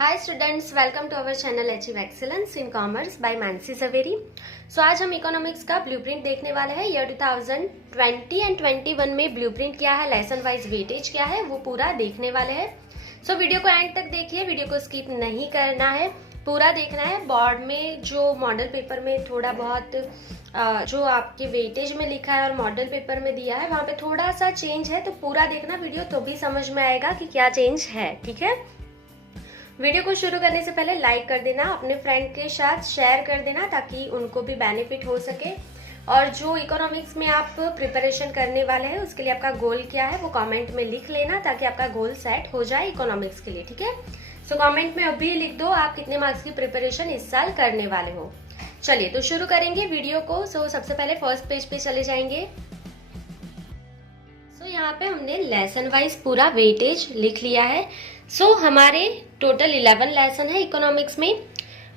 Hi students, welcome to our channel achieve excellence in commerce by Mansi Saveri. So आज हम economics का blueprint देखने वाले हैं। ईयर 2020 एंड 21 में ब्लूप्रिंट क्या है, लेसन वाइज वेटेज क्या है, वो पूरा देखने वाले हैं। सो वीडियो को एंड तक देखिए, वीडियो को स्किप नहीं करना है, पूरा देखना है। बोर्ड में जो मॉडल पेपर में थोड़ा बहुत जो आपके वेटेज में लिखा है और मॉडल पेपर में दिया है वहाँ पे थोड़ा सा चेंज है, तो पूरा देखना वीडियो, तो भी समझ में आएगा कि क्या चेंज है। ठीक है, वीडियो को शुरू करने से पहले लाइक कर देना, अपने फ्रेंड के साथ शेयर कर देना ताकि उनको भी बेनिफिट हो सके। और जो इकोनॉमिक्स में आप प्रिपरेशन करने वाले हैं उसके लिए आपका गोल क्या है वो कमेंट में लिख लेना ताकि आपका गोल सेट हो जाए इकोनॉमिक्स के लिए। ठीक है, सो कमेंट में अभी लिख दो आप कितने मार्क्स की प्रिपरेशन इस साल करने वाले हो। चलिए तो शुरू करेंगे वीडियो को। सो सबसे पहले फर्स्ट पेज पे चले जाएंगे। यहाँ पे हमने लेसन वाइज पूरा वेटेज लिख लिया है। हमारे टोटल 11 लेसन है इकोनॉमिक्स में।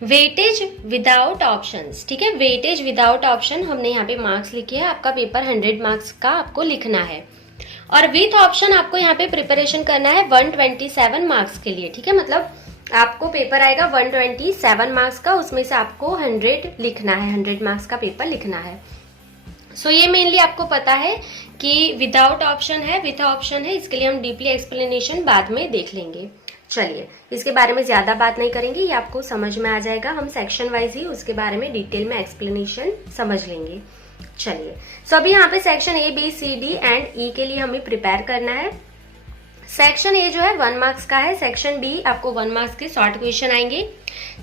वेटेज विदाउट ऑप्शंस, ठीक है, वेटेज विदाउट ऑप्शन हमने यहाँ पे मार्क्स लिखे हैं। आपका पेपर 100 मार्क्स का आपको लिखना है और विथ ऑप्शन आपको यहाँ पे प्रिपरेशन करना है 127 मार्क्स के लिए। ठीक है, मतलब आपको पेपर आएगा 127 मार्क्स का, उसमें से आपको 100 लिखना है, 100 मार्क्स का पेपर लिखना है। ये मेनली आपको पता है कि विदाउट ऑप्शन है, विथ ऑप्शन है, इसके लिए हम डीपली एक्सप्लेनेशन बाद में देख लेंगे। चलिए, इसके बारे में ज्यादा बात नहीं करेंगे, ये आपको समझ में आ जाएगा। हम सेक्शन वाइज ही उसके बारे में डिटेल में एक्सप्लेनेशन समझ लेंगे। चलिए, अभी यहाँ पे section A B C D and E के लिए हमें प्रिपेयर करना है। सेक्शन ए जो है 1 मार्क्स का है, सेक्शन बी आपको 1 मार्क्स के शॉर्ट क्वेश्चन आएंगे,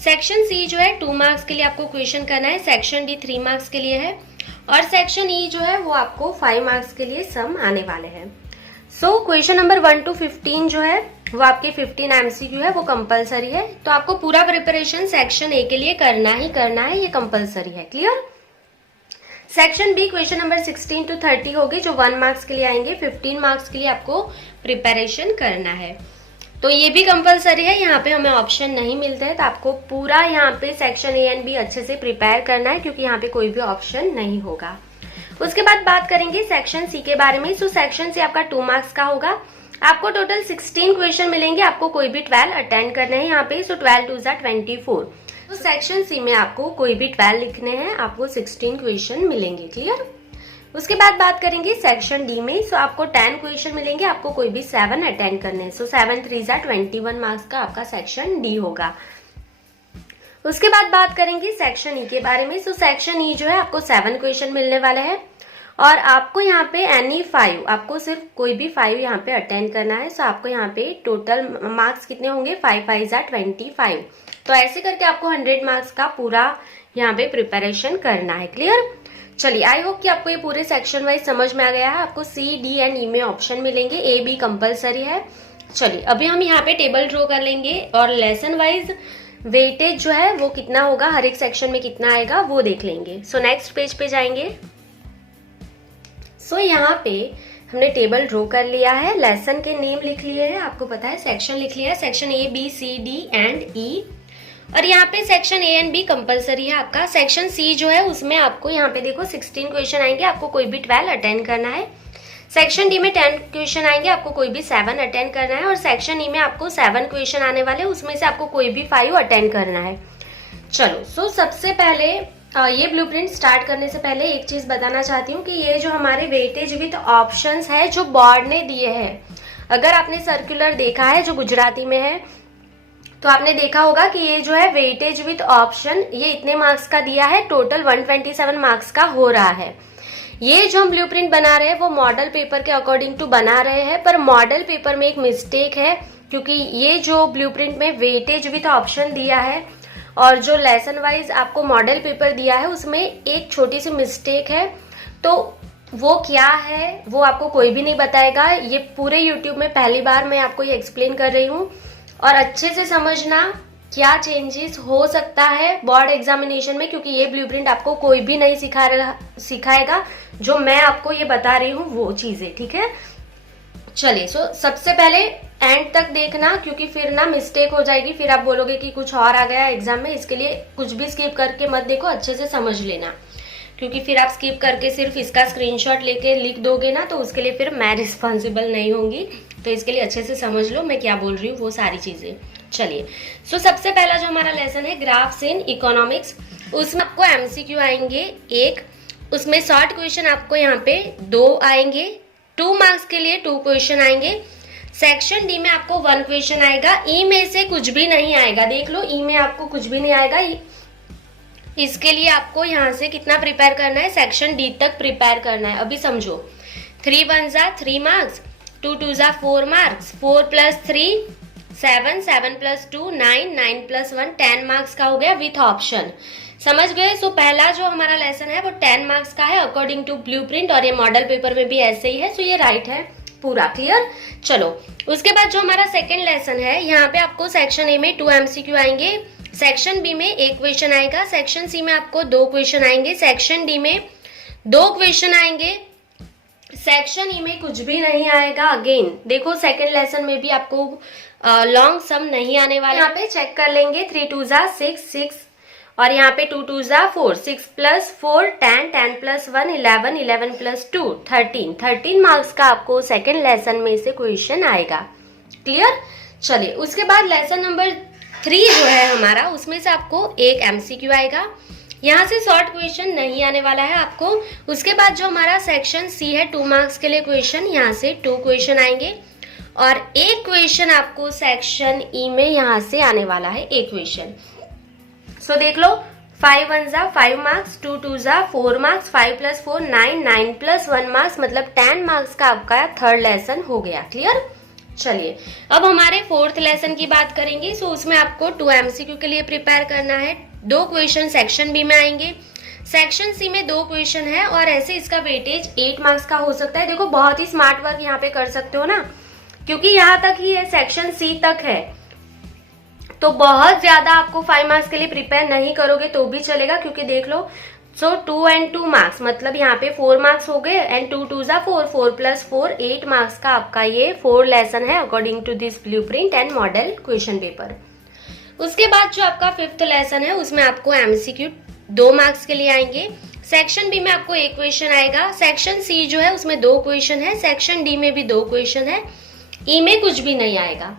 सेक्शन सी जो है 2 मार्क्स के लिए आपको क्वेश्चन करना है, सेक्शन डी 3 मार्क्स के लिए है और सेक्शन ई जो है वो आपको 5 मार्क्स के लिए सम आने वाले हैं। क्वेश्चन नंबर 1 to 15 जो है वो आपके 15 MCQ है, वो कंपलसरी है। तो आपको पूरा प्रिपरेशन सेक्शन ए के लिए करना ही करना है, ये कंपलसरी है। Clear? Section B question number 16 to 30 होगी जो 1 मार्क्स के लिए आएंगे, 15 मार्क्स के लिए आपको प्रिपरेशन करना है। तो ये भी कंपलसरी है, यहाँ पे हमें ऑप्शन नहीं मिलते हैं, तो आपको पूरा यहाँ पे सेक्शन ए एंड बी अच्छे से प्रिपेयर करना है क्योंकि यहाँ पे कोई भी ऑप्शन नहीं होगा। उसके बाद बात करेंगे सेक्शन सी के बारे में। सेक्शन सी आपका 2 मार्क्स का होगा, आपको टोटल 16 क्वेश्चन मिलेंगे, आपको कोई भी 12 अटेंड करने हैं यहाँ पे। 12 2 24। सेक्शन सी में आपको कोई भी 12 लिखने हैं, आपको 16 क्वेश्चन मिलेंगे। क्लियर? उसके बाद बात करेंगे सेक्शन डी में। आपको 10 क्वेश्चन मिलेंगे, आपको कोई भी 7 अटेंड करने हैं। 7 3 21 मार्क्स का आपका सेक्शन डी होगा। उसके बाद बात करेंगे सेक्शन ई के बारे में। सेक्शन ई जो है आपको 7 क्वेश्चन मिलने वाले हैं और आपको यहाँ पे एनी 5, आपको सिर्फ कोई भी 5 यहाँ पे अटेंड करना है। आपको यहाँ पे टोटल मार्क्स कितने होंगे, 5 5 25। तो ऐसे करके आपको 100 मार्क्स का पूरा यहाँ पे प्रिपरेशन करना है। क्लियर? चलिए, आई होप कि आपको ये पूरे सेक्शन वाइज समझ में आ गया है। आपको सी डी एंड ई में ऑप्शन मिलेंगे, ए बी कंपलसरी है। चलिए, अभी हम यहाँ पे टेबल ड्रॉ कर लेंगे और लेसन वाइज वेटेज जो है वो कितना होगा, हर एक सेक्शन में कितना आएगा वो देख लेंगे। नेक्स्ट पेज पे जाएंगे। यहाँ पे हमने टेबल ड्रॉ कर लिया है, लेसन के नेम लिख लिए हैं, आपको पता है सेक्शन लिख लिया है, section A B C D and E. और यहाँ पे section A and B compulsory है आपका। सेक्शन सी जो है उसमें आपको यहाँ पे देखो 16 क्वेश्चन आएंगे, आपको कोई भी 12 अटेंड करना है। सेक्शन डी में 10 क्वेश्चन आएंगे, आपको कोई भी 7 अटेंड करना है। और सेक्शन ई में आपको 7 क्वेश्चन आने वाले, उसमें से आपको कोई भी 5 अटेंड करना है। चलो, सबसे पहले ये ब्लूप्रिंट स्टार्ट करने से पहले एक चीज बताना चाहती हूँ कि ये जो हमारे वेटेज विद ऑप्शंस है जो बोर्ड ने दिए हैं, अगर आपने सर्कुलर देखा है जो गुजराती में है तो आपने देखा होगा कि ये जो है वेटेज विद ऑप्शन ये इतने मार्क्स का दिया है, टोटल 127 मार्क्स का हो रहा है। ये जो हम ब्लूप्रिंट बना रहे हैं वो मॉडल पेपर के अकॉर्डिंग टू बना रहे हैं, पर मॉडल पेपर में एक मिस्टेक है क्योंकि ये जो ब्लूप्रिंट में वेटेज विद ऑप्शन दिया है और जो लेसन वाइज आपको मॉडल पेपर दिया है उसमें एक छोटी सी मिस्टेक है। तो वो क्या है वो आपको कोई भी नहीं बताएगा, ये पूरे यूट्यूब में पहली बार मैं आपको ये एक्सप्लेन कर रही हूँ और अच्छे से समझना क्या चेंजेस हो सकता है बोर्ड एग्जामिनेशन में, क्योंकि ये ब्लूप्रिंट आपको कोई भी नहीं सिखाएगा, जो मैं आपको ये बता रही हूँ वो चीजें। ठीक है, चलिए, सबसे पहले एंड तक देखना क्योंकि फिर ना मिस्टेक हो जाएगी, फिर आप बोलोगे कि कुछ और आ गया एग्जाम में, इसके लिए कुछ भी स्किप करके मत देखो, अच्छे से समझ लेना। क्योंकि फिर आप स्किप करके सिर्फ इसका स्क्रीनशॉट लेके लिख दोगे ना, तो उसके लिए फिर मैं रिस्पॉन्सिबल नहीं होंगी। तो इसके लिए अच्छे से समझ लो मैं क्या बोल रही हूँ वो सारी चीजें। चलिए, सो सबसे पहला जो हमारा लेसन है ग्राफ्स इन इकोनॉमिक्स, उसमें आपको एमसीक्यू आएंगे एक, उसमें शॉर्ट क्वेश्चन आपको यहाँ पे 2 आएंगे, 2 मार्क्स के लिए 2 क्वेश्चन आएंगे। सेक्शन डी में आपको 1 क्वेश्चन आएगा, ई में से कुछ भी नहीं आएगा। देख लो, ई में आपको कुछ भी नहीं आएगा। इसके लिए आपको यहाँ से कितना प्रिपेयर करना है, सेक्शन डी तक प्रिपेयर करना है। अभी समझो, 3 1 जा 3 मार्क्स, 2 2 जा 4 मार्क्स, 4 + 3 7, 7 + 2 9, 9 + 1 10 मार्क्स का हो गया विथ ऑप्शन। समझ गए? सो पहला जो हमारा लेसन है वो 10 मार्क्स का है अकॉर्डिंग टू ब्लूप्रिंट, और ये मॉडल पेपर में भी ऐसे ही है। सो ये राइट है पूरा। क्लियर? चलो, उसके बाद जो हमारा सेकेंड लेसन है, यहाँ पे आपको सेक्शन ए में 2 एमसीक्यू आएंगे, सेक्शन बी में 1 क्वेश्चन आएगा, सेक्शन सी में आपको 2 क्वेश्चन आएंगे, सेक्शन डी में 2 क्वेश्चन आएंगे, सेक्शन ई में कुछ भी नहीं आएगा। अगेन देखो, सेकेंड लेसन में भी आपको लॉन्ग सम नहीं आने वाला। यहाँ पे चेक कर लेंगे, 3 2 जा 6 6, और यहाँ पे 2 2 जा 4, 6 + 4 10, 10 + 1 11, 11 + 2 13, 13 मार्क्स का आपको सेकेंड लेसन में से क्वेश्चन आएगा। क्लियर? चलिए, उसके बाद लेसन नंबर 3 जो है हमारा, उसमें से आपको 1 एमसीक्यू आएगा। यहाँ से शॉर्ट क्वेश्चन नहीं आने वाला है आपको। उसके बाद जो हमारा सेक्शन सी है, 2 मार्क्स के लिए क्वेश्चन, यहाँ से 2 क्वेश्चन आएंगे, और 1 क्वेश्चन आपको सेक्शन ई में यहाँ से आने वाला है, 1 क्वेश्चन। सो देख लो, 5 1 जा 5 मार्क्स, 2 2 जा 4 मार्क्स, 5 + 4 9, 9 + 1 मार्क्स, मतलब 10 मार्क्स का आपका थर्ड लेसन हो गया। क्लियर? चलिए, अब हमारे फोर्थ लेसन की बात करेंगे। सो उसमें आपको 2 एमसीक्यू के लिए प्रिपेयर करना है, 2 क्वेश्चन सेक्शन बी में आएंगे, सेक्शन सी में 2 क्वेश्चन है, और ऐसे इसका वेटेज 8 मार्क्स का हो सकता है। देखो, बहुत ही स्मार्ट वर्क यहाँ पे कर सकते हो ना, क्योंकि यहाँ तक ही है, सेक्शन सी तक है, तो बहुत ज्यादा आपको 5 मार्क्स के लिए प्रिपेयर नहीं करोगे तो भी चलेगा, क्योंकि देख लो, सो 2 and 2 मार्क्स, मतलब यहाँ पे 4 मार्क्स हो गए, एंड 2 2 जा 4, 4 + 4 8 मार्क्स का आपका ये 4 लेसन है according to this blueprint and model question paper. उसके बाद जो आपका 5th लेसन है, उसमें आपको एमसीक्यू 2 मार्क्स के लिए आएंगे, सेक्शन बी में आपको 1 क्वेश्चन आएगा, सेक्शन सी जो है उसमें 2 क्वेश्चन है, सेक्शन डी में भी 2 क्वेश्चन है, ई में कुछ भी नहीं आएगा।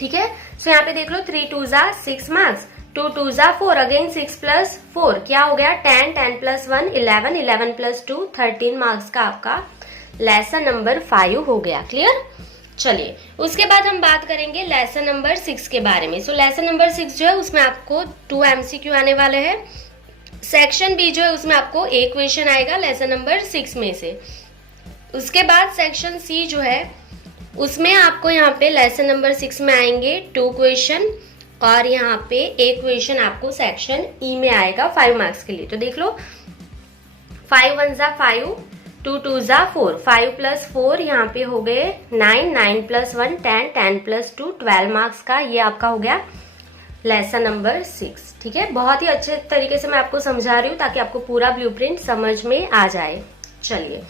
ठीक है? सो यहाँ पे देख लो, 3 2 जा 6 मार्क्स, 2 2 जा 4, अगेन 6 + 4 क्या हो गया, 10, 10 + 1 11, 11 + 2 13 मार्क्स का आपका लेसन नंबर 5 हो गया। क्लियर? चलिए, उसके बाद हम बात करेंगे लेसन नंबर 6 के बारे में। सो लेसन नंबर 6 जो है उसमें आपको 2 एमसीक्यू आने वाले हैं, सेक्शन बी जो है उसमें आपको 1 क्वेश्चन आएगा लेसन नंबर 6 में से। उसके बाद सेक्शन सी जो है उसमें आपको यहाँ पे लेसन नंबर 6 में आएंगे 2 क्वेश्चन, और यहाँ पे 1 क्वेश्चन आपको सेक्शन ई में आएगा 5 मार्क्स के लिए। तो देख लो, 5 1 जा 5, 2 2 जा 4, 5 + 4 यहाँ पे हो गए 9, 9 + 1 10, 10 + 2 12 मार्क्स का ये आपका हो गया लेसन नंबर 6। ठीक है? बहुत ही अच्छे तरीके से मैं आपको समझा रही हूँ ताकि आपको पूरा ब्लूप्रिंट समझ में आ जाए। चलिए,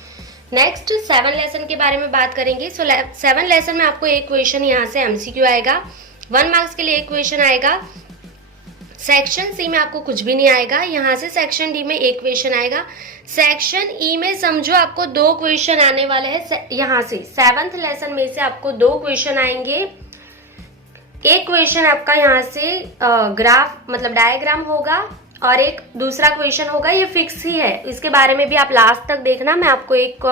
नेक्स्ट 7 लेसन के बारे में बात करेंगे। सो 7 लेसन में आपको 1 क्वेश्चन यहाँ से एमसीक्यू आएगा, 1 मार्क्स के लिए 1 क्वेश्चन आएगा, सेक्शन सी में आपको कुछ भी नहीं आएगा, यहाँ से सेक्शन डी में 1 क्वेश्चन आएगा, सेक्शन ई में समझो आपको 2 क्वेश्चन आने वाले हैं। यहाँ से 7th लेसन में से आपको 2 क्वेश्चन आएंगे, 1 क्वेश्चन आपका यहाँ से ग्राफ मतलब डायग्राम होगा, और एक दूसरा क्वेश्चन होगा, ये फिक्स ही है, इसके बारे में भी आप लास्ट तक देखना। मैं आपको एक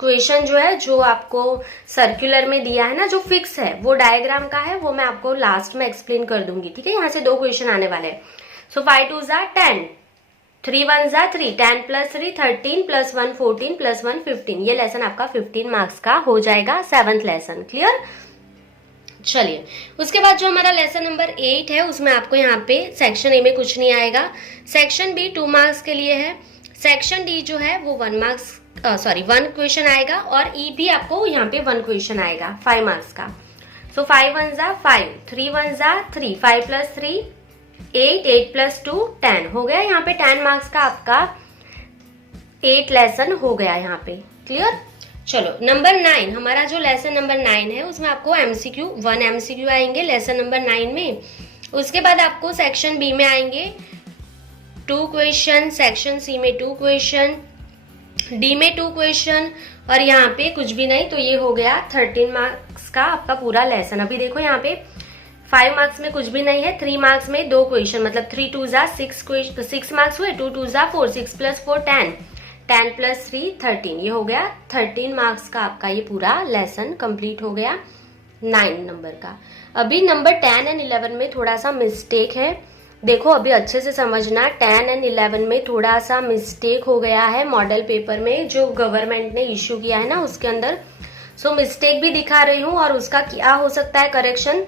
क्वेश्चन जो है, जो आपको सर्कुलर में दिया है ना, जो फिक्स है, वो डायग्राम का है, वो मैं आपको लास्ट में एक्सप्लेन कर दूंगी। ठीक है? यहाँ से 2 क्वेश्चन आने वाले हैं। सो 5 2 जा 10, 3 1 जा 3, 10 + 3 13 + 1 14 + 1 15, ये लेसन आपका 15 मार्क्स का हो जाएगा 7th लेसन। क्लियर? चलिए, उसके बाद जो हमारा लेसन नंबर 8 है उसमें आपको यहाँ पे सेक्शन ए में कुछ नहीं आएगा, सेक्शन बी 2 मार्क्स के लिए है, सेक्शन डी जो है वो 1 क्वेश्चन आएगा, और ई भी आपको यहाँ पे 1 क्वेश्चन आएगा 5 मार्क्स का। सो 5 1 जा 5, 3 1 जा 3, 5 + 3 8, 8 + 2 10 हो गया। यहाँ पे 10 मार्क्स का आपका 8 लेसन हो गया यहाँ पे। क्लियर? चलो, नंबर 9, हमारा जो लेसन नंबर 9 है उसमें आपको एमसीक्यू 1 एमसीक्यू आएंगे लेसन नंबर 9 में। उसके बाद आपको सेक्शन बी में आएंगे 2 क्वेश्चन, सेक्शन सी में 2 क्वेश्चन, डी में 2 क्वेश्चन और यहाँ पे कुछ भी नहीं। तो ये हो गया 13 मार्क्स का आपका पूरा लेसन। अभी देखो यहाँ पे 5 मार्क्स में कुछ भी नहीं है, 3 मार्क्स में 2 क्वेश्चन, मतलब 3 2 जा 6 मार्क्स हुए, 2 2 जा 4, 6 + 4 10, 10 + 3 13। ये हो गया 13 मार्क्स का आपका ये पूरा लेसन कंप्लीट हो गया 9 नंबर का। अभी नंबर 10 एंड 11 में थोड़ा सा मिस्टेक है। देखो अभी अच्छे से समझना, 10 एंड 11 में थोड़ा सा मिस्टेक हो गया है मॉडल पेपर में जो गवर्नमेंट ने इश्यू किया है ना उसके अंदर। सो मिस्टेक भी दिखा रही हूँ और उसका क्या हो सकता है करेक्शन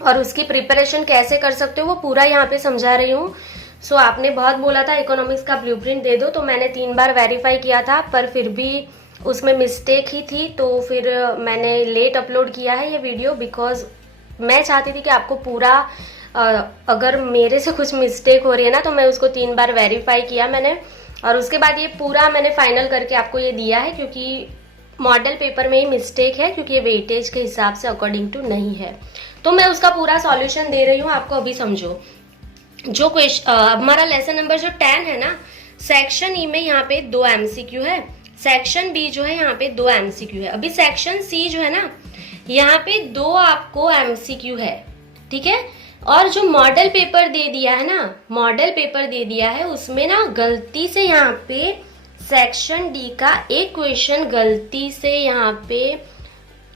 और उसकी प्रिपरेशन कैसे कर सकते हो वो पूरा यहाँ पे समझा रही हूँ। सो आपने बहुत बोला था इकोनॉमिक्स का ब्लूप्रिंट दे दो, तो मैंने 3 बार वेरीफाई किया था पर फिर भी उसमें मिस्टेक ही थी, तो फिर मैंने लेट अपलोड किया है ये वीडियो बिकॉज मैं चाहती थी कि आपको पूरा अगर मेरे से कुछ मिस्टेक हो रही है ना तो मैं उसको 3 बार वेरीफाई किया मैंने और उसके बाद ये पूरा मैंने फाइनल करके आपको ये दिया है, क्योंकि मॉडल पेपर में ही मिस्टेक है क्योंकि ये वेटेज के हिसाब से अकॉर्डिंग टू नहीं है। तो मैं उसका पूरा सॉल्यूशन दे रही हूँ आपको। अभी समझो जो क्वेश्चन हमारा लेसन नंबर जो 10 है ना, सेक्शन ई में यहाँ पे 2 MCQ है, सेक्शन बी जो है यहाँ पे 2 MCQ है। अभी सेक्शन सी जो है ना यहाँ पे 2 आपको MCQ है, ठीक है। और जो मॉडल पेपर दे दिया है ना, मॉडल पेपर दे दिया है उसमें ना गलती से यहाँ पे सेक्शन डी का एक क्वेश्चन गलती से यहाँ पे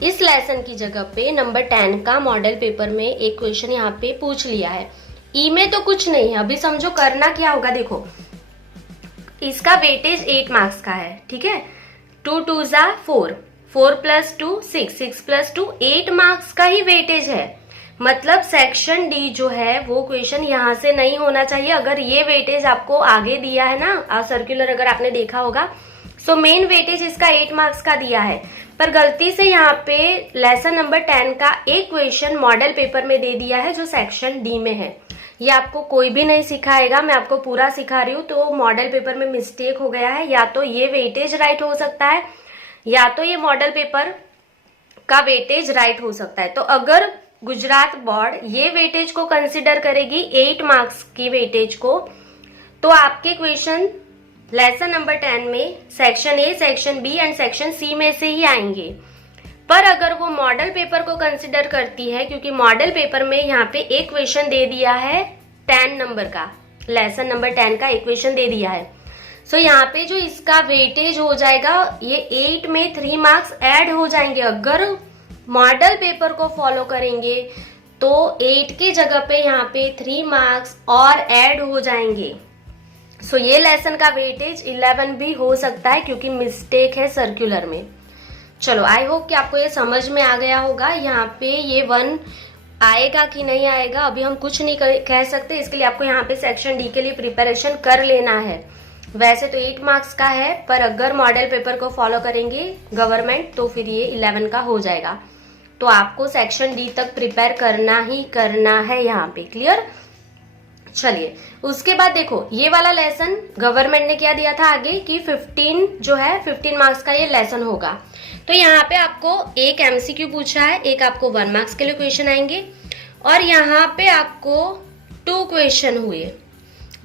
इस लेसन की जगह पे नंबर 10 का मॉडल पेपर में एक क्वेश्चन यहाँ पे पूछ लिया है। ई में तो कुछ नहीं है। अभी समझो करना क्या होगा, देखो इसका वेटेज 8 मार्क्स का है, ठीक है। 2 2 जा 4, 4 + 2 6, 6 + 2 8 मार्क्स का ही वेटेज है। मतलब सेक्शन डी जो है वो क्वेश्चन यहाँ से नहीं होना चाहिए। अगर ये वेटेज आपको आगे दिया है ना सर्कुलर, अगर आपने देखा होगा, सो मेन वेटेज इसका 8 मार्क्स का दिया है, पर गलती से यहाँ पे लेसन नंबर 10 का एक क्वेश्चन मॉडल पेपर में दे दिया है जो सेक्शन डी में है। ये आपको कोई भी नहीं सिखाएगा, मैं आपको पूरा सिखा रही हूँ। तो मॉडल पेपर में मिस्टेक हो गया है, या तो ये वेटेज राइट हो सकता है या तो ये मॉडल पेपर का वेटेज राइट हो सकता है। तो अगर गुजरात बोर्ड ये वेटेज को कंसिडर करेगी 8 मार्क्स की वेटेज को, तो आपके क्वेश्चन लेसन नंबर 10 में section A, section B and section C में से ही आएंगे। पर अगर वो मॉडल पेपर को कंसिडर करती है, क्योंकि मॉडल पेपर में यहाँ पे एक क्वेश्चन दे दिया है 10 नंबर का, लेसन नंबर 10 का एक क्वेश्चन दे दिया है, सो यहाँ पे जो इसका वेटेज हो जाएगा ये 8 में 3 मार्क्स ऐड हो जाएंगे। अगर मॉडल पेपर को फॉलो करेंगे तो 8 के जगह पे यहाँ पे 3 मार्क्स और ऐड हो जाएंगे। सो ये लेसन का वेटेज 11 भी हो सकता है क्योंकि मिस्टेक है सर्कुलर में। चलो आई होप कि आपको ये समझ में आ गया होगा। यहाँ पे ये 1 आएगा कि नहीं आएगा अभी हम कुछ नहीं कह सकते, इसके लिए आपको यहाँ पे सेक्शन डी के लिए प्रिपरेशन कर लेना है। वैसे तो 8 मार्क्स का है, पर अगर मॉडल पेपर को फॉलो करेंगे गवर्नमेंट तो फिर ये 11 का हो जाएगा। तो आपको सेक्शन डी तक प्रिपेयर करना ही करना है यहाँ पे। क्लियर? चलिए उसके बाद देखो ये वाला लेसन गवर्नमेंट ने क्या दिया था आगे कि 15 जो है 15 मार्क्स का ये लेसन होगा। तो यहाँ पे आपको एक MCQ पूछा है, एक आपको 1 मार्क्स के लिए क्वेश्चन आएंगे और यहाँ पे आपको 2 क्वेश्चन हुए।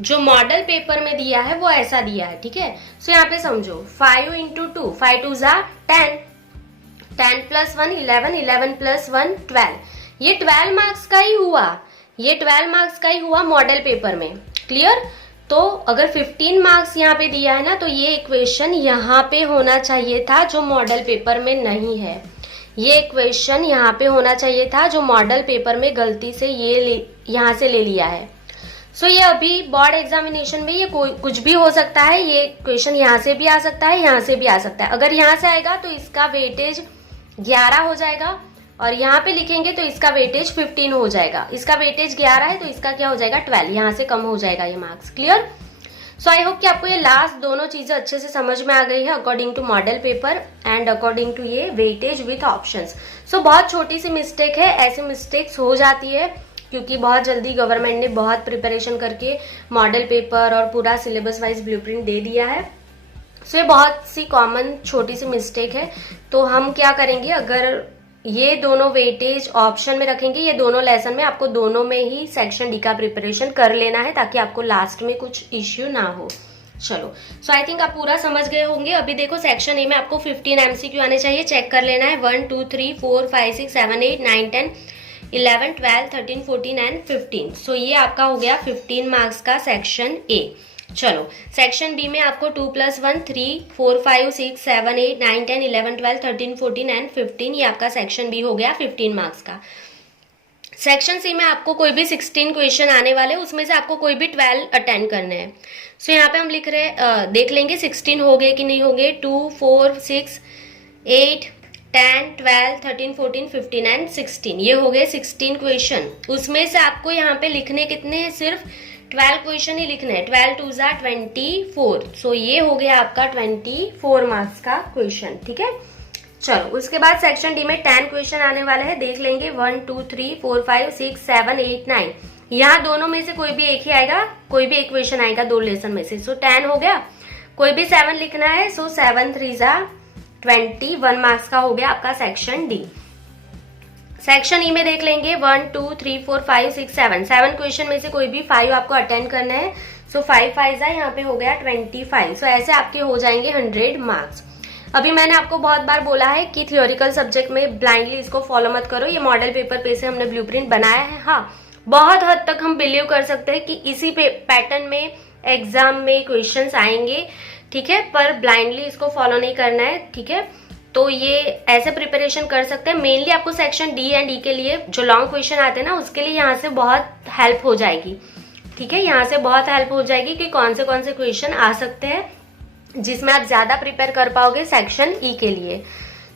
जो मॉडल पेपर में दिया है वो ऐसा दिया है, ठीक है। सो यहाँ पे समझो 5 × 2, 5 2 जा 10, 10 + 1 11, 11 + 1 12। ये 12 मार्क्स का ही हुआ, ये 12 मार्क्स का ही हुआ मॉडल पेपर में। क्लियर? तो अगर 15 मार्क्स यहाँ पे दिया है ना तो ये इक्वेशन यहाँ पे होना चाहिए था जो मॉडल पेपर में नहीं है। ये इक्वेशन यहाँ पे होना चाहिए था जो मॉडल पेपर में गलती से ये यहाँ से ले लिया है। सो ये अभी बोर्ड एग्जामिनेशन में ये कुछ भी हो सकता है। ये क्वेश्चन यहाँ से भी आ सकता है, यहाँ से भी आ सकता है। अगर यहाँ से आएगा तो इसका वेटेज 11 हो जाएगा और यहाँ पे लिखेंगे तो इसका वेटेज 15 हो जाएगा। इसका वेटेज 11 है तो इसका क्या हो जाएगा 12, यहाँ से कम हो जाएगा ये marks. Clear? So I hope कि आपको ये लास्ट दोनों चीजें अच्छे से समझ में आ गई है according to model paper and according to ये वेटेज विथ ऑप्शंस। सो बहुत छोटी सी मिस्टेक है, ऐसी मिस्टेक्स हो जाती है क्योंकि बहुत जल्दी गवर्नमेंट ने बहुत प्रिपरेशन करके मॉडल पेपर और पूरा सिलेबस वाइज ब्लूप्रिंट दे दिया है। सो ये बहुत सी कॉमन छोटी सी मिस्टेक है। तो हम क्या करेंगे, अगर ये दोनों वेटेज ऑप्शन में रखेंगे, ये दोनों लेसन में आपको दोनों में ही सेक्शन डी का प्रिपरेशन कर लेना है ताकि आपको लास्ट में कुछ इश्यू ना हो। चलो, सो आई थिंक आप पूरा समझ गए होंगे। अभी देखो सेक्शन ए में आपको 15 MCQ आने चाहिए, चेक कर लेना है। 1 2 3 4 5 6 7 8 9 10 11 12 13 14 एंड 15। सो ये आपका हो गया 15 मार्क्स का सेक्शन ए। चलो, सेक्शन बी में आपको 2 + 1 3 4 5 6 7 8 9 10 11 12 13 14 एंड 15। ये आपका सेक्शन बी हो गया 15 मार्क्स का। सेक्शन सी में आपको कोई भी 16 क्वेश्चन आने वाले, उसमें से आपको कोई भी 12 अटेंड करने हैं। सो यहाँ पे हम लिख रहे हैं, देख लेंगे 16 हो गए कि नहीं हो गए। 2 4 6 8 10 12 13 14 15 एंड 16, ये हो गए 16 क्वेश्चन। उसमें से आपको यहाँ पे लिखने कितने हैं, सिर्फ 12 क्वेश्चन ही लिखने हैं। 12 2 ज़ा 24। सो ये हो गया आपका 24 मार्क्स का क्वेश्चन, ठीक है। चलो, उसके बाद सेक्शन डी में 10 क्वेश्चन आने वाले हैं, देख लेंगे। 1 2 3 4 5 6 7 8 9। यहाँ दोनों में से कोई भी एक ही आएगा, कोई भी एक क्वेश्चन आएगा दो लेसन में से। सो 10 हो गया, कोई भी 7 लिखना है। सो 7 3 ज़ा 21 मार्क्स का हो गया आपका सेक्शन डी। सेक्शन ई में देख लेंगे 1 2 3 4 5 6 7 क्वेश्चन में से कोई भी 5 आपको अटेंड करना है। सो 5 5 ज़ा यहाँ पे हो गया 25। सो ऐसे आपके हो जाएंगे 100 मार्क्स। अभी मैंने आपको बहुत बार बोला है कि थियोरिकल सब्जेक्ट में ब्लाइंडली इसको फॉलो मत करो, ये मॉडल पेपर पे से हमने ब्लूप्रिंट बनाया है। हाँ, बहुत हद तक हम बिलीव कर सकते हैं कि इसी पैटर्न में एग्जाम में क्वेश्चंस आएंगे, ठीक है, पर ब्लाइंडली इसको फॉलो नहीं करना है, ठीक है। तो ये ऐसे प्रिपरेशन कर सकते हैं। मेनली आपको सेक्शन डी एंड ई के लिए जो लॉन्ग क्वेश्चन आते हैं ना, उसके लिए यहाँ से बहुत हेल्प हो जाएगी, ठीक है। यहाँ से बहुत हेल्प हो जाएगी कि कौन से क्वेश्चन आ सकते हैं जिसमें आप ज्यादा प्रिपेयर कर पाओगे सेक्शन ई के लिए।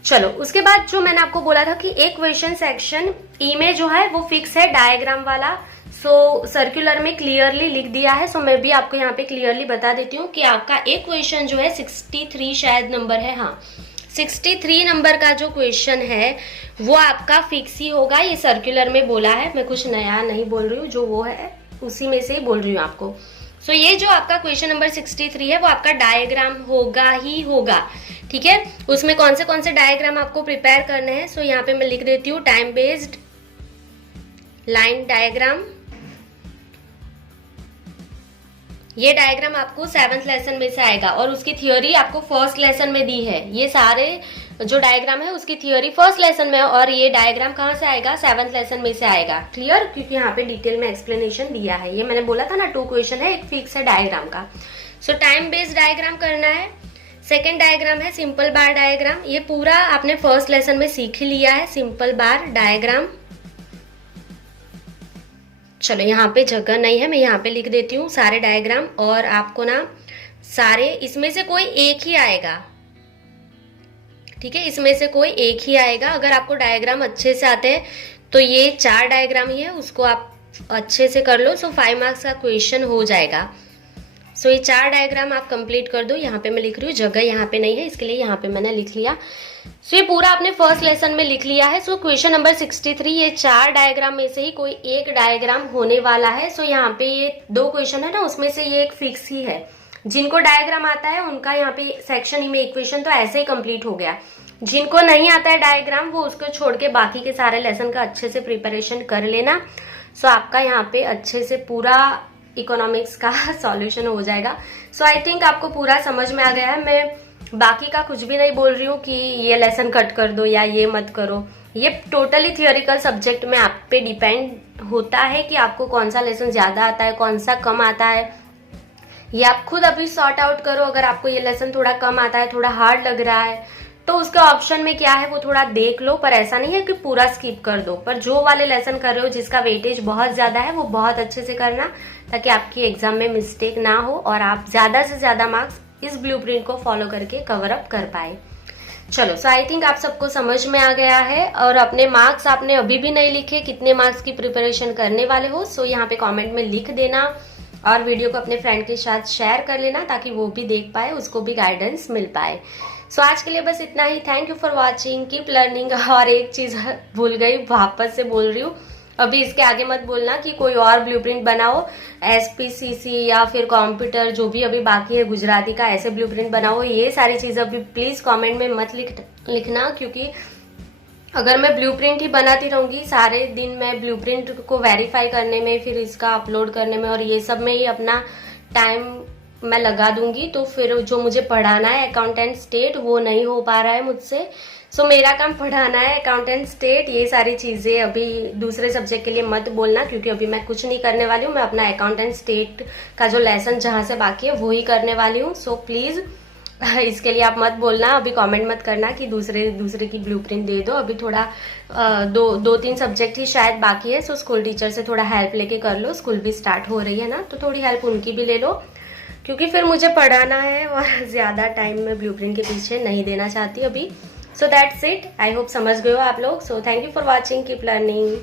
चलो, उसके बाद जो मैंने आपको बोला था कि एक क्वेश्चन सेक्शन ई में जो है वो फिक्स है डायग्राम वाला। सो सर्कुलर में क्लियरली लिख दिया है। सो मैं भी आपको यहाँ पे क्लियरली बता देती हूँ कि आपका एक क्वेश्चन जो है 63 शायद नंबर है, हाँ 63 नंबर का जो क्वेश्चन है वो आपका फिक्स ही होगा। ये सर्कुलर में बोला है, मैं कुछ नया नहीं बोल रही हूँ, जो वो है उसी में से ही बोल रही हूँ आपको। सो ये जो आपका क्वेश्चन नंबर 63 है वो आपका डायग्राम होगा ही होगा, ठीक है। उसमें कौन से डायग्राम आपको प्रिपेयर करने हैं। सो यहाँ पे मैं लिख देती हूँ टाइम बेस्ड लाइन डायग्राम। ये डायग्राम आपको 7th लेसन में से आएगा और उसकी थियोरी आपको फर्स्ट लेसन में दी है। ये सारे जो डायग्राम है उसकी थियोरी फर्स्ट लेसन में है और ये डायग्राम कहाँ से आएगा, 7th लेसन में से आएगा। क्लियर, क्योंकि यहाँ पे डिटेल में एक्सप्लेनेशन दिया है। ये मैंने बोला था ना 2 क्वेश्चन है, एक फिक्स है डायग्राम का। सो टाइम बेस्ड डायग्राम करना है। सेकेंड डायग्राम है सिंपल बार डायग्राम। ये पूरा आपने फर्स्ट लेसन में सीख लिया है, सिंपल बार डायग्राम। चलो, यहाँ पे जगह नहीं है, मैं यहाँ पे लिख देती हूँ सारे डायग्राम और आपको ना सारे इसमें से कोई एक ही आएगा, ठीक है, इसमें से कोई एक ही आएगा। अगर आपको डायग्राम अच्छे से आते हैं तो ये 4 डायग्राम ही है, उसको आप अच्छे से कर लो। सो 5 मार्क्स का क्वेश्चन हो जाएगा। सो ये 4 डायग्राम आप कंप्लीट कर दो। यहाँ पे मैं लिख रही हूँ, जगह यहाँ पे नहीं है इसके लिए यहाँ पे मैंने लिख लिया। सो ये पूरा आपने फर्स्ट लेसन में लिख लिया है। सो क्वेश्चन नंबर 63, ये 4 डायग्राम में से ही कोई एक डायग्राम होने वाला है। सो यहाँ पे ये 2 क्वेश्चन है ना, उसमें से ये एक फिक्स ही है। जिनको डायग्राम आता है उनका यहाँ पे सेक्शन ई में इक्वेशन तो ऐसे ही कंप्लीट हो गया। जिनको नहीं आता है डायग्राम वो उसको छोड़ के बाकी के सारे लेसन का अच्छे से प्रिपरेशन कर लेना। सो आपका यहाँ पे अच्छे से पूरा इकोनॉमिक्स का सॉल्यूशन हो जाएगा। सो आई थिंक आपको पूरा समझ में आ गया है। मैं बाकी का कुछ भी नहीं बोल रही हूँ कि ये लेसन कट कर दो या ये मत करो। ये टोटली थियोरिकल सब्जेक्ट में आप पे डिपेंड होता है कि आपको कौन सा लेसन ज्यादा आता है, कौन सा कम आता है। ये आप खुद अभी सॉर्ट आउट करो। अगर आपको ये लेसन थोड़ा कम आता है, थोड़ा हार्ड लग रहा है, तो उसका ऑप्शन में क्या है वो थोड़ा देख लो। पर ऐसा नहीं है कि पूरा स्किप कर दो, पर जो वाले लेसन कर रहे हो जिसका वेटेज बहुत ज्यादा है वो बहुत अच्छे से करना, ताकि आपकी एग्जाम में मिस्टेक ना हो और आप ज्यादा से ज्यादा मार्क्स इस ब्लूप्रिंट को फॉलो करके कवर अप कर पाए। चलो, सो आई थिंक आप सबको समझ में आ गया है। और अपने मार्क्स आपने अभी भी नहीं लिखे, कितने मार्क्स की प्रिपरेशन करने वाले हो। सो यहाँ पे कमेंट में लिख देना और वीडियो को अपने फ्रेंड के साथ शेयर कर लेना ताकि वो भी देख पाए, उसको भी गाइडेंस मिल पाए। सो आज के लिए बस इतना ही। Thank you for watching, keep learning. और एक चीज भूल गई, वापस से बोल रही हूँ, अभी इसके आगे मत बोलना कि कोई और ब्लूप्रिंट बनाओ, एसपीसीसी या फिर कंप्यूटर जो भी अभी बाकी है गुजराती का, ऐसे ब्लूप्रिंट बनाओ। ये सारी चीजें अभी प्लीज कमेंट में मत लिखना, क्योंकि अगर मैं ब्लूप्रिंट ही बनाती रहूंगी सारे दिन, मैं ब्लूप्रिंट को वेरीफाई करने में, फिर इसका अपलोड करने में और ये सब में ही अपना टाइम मैं लगा दूंगी, तो फिर जो मुझे पढ़ाना है अकाउंटेंट स्टेट वो नहीं हो पा रहा है मुझसे। सो मेरा काम पढ़ाना है अकाउंटेंट स्टेट। ये सारी चीजें अभी दूसरे सब्जेक्ट के लिए मत बोलना, क्योंकि अभी मैं कुछ नहीं करने वाली हूँ। मैं अपना अकाउंटेंट स्टेट का जो लेसन जहां से बाकी है वो ही करने वाली हूँ। सो प्लीज इसके लिए आप मत बोलना, अभी कमेंट मत करना कि दूसरे की ब्लूप्रिंट दे दो। अभी थोड़ा दो तीन सब्जेक्ट ही शायद बाकी है। सो स्कूल टीचर से थोड़ा हेल्प लेके कर लो, स्कूल भी स्टार्ट हो रही है ना, तो थोड़ी हेल्प उनकी भी ले लो, क्योंकि फिर मुझे पढ़ाना है और ज्यादा टाइम मैं ब्लूप्रिंट के पीछे नहीं देना चाहती अभी। So that's it, I hope समझ गए हो आप लोग। So thank you for watching, keep learning.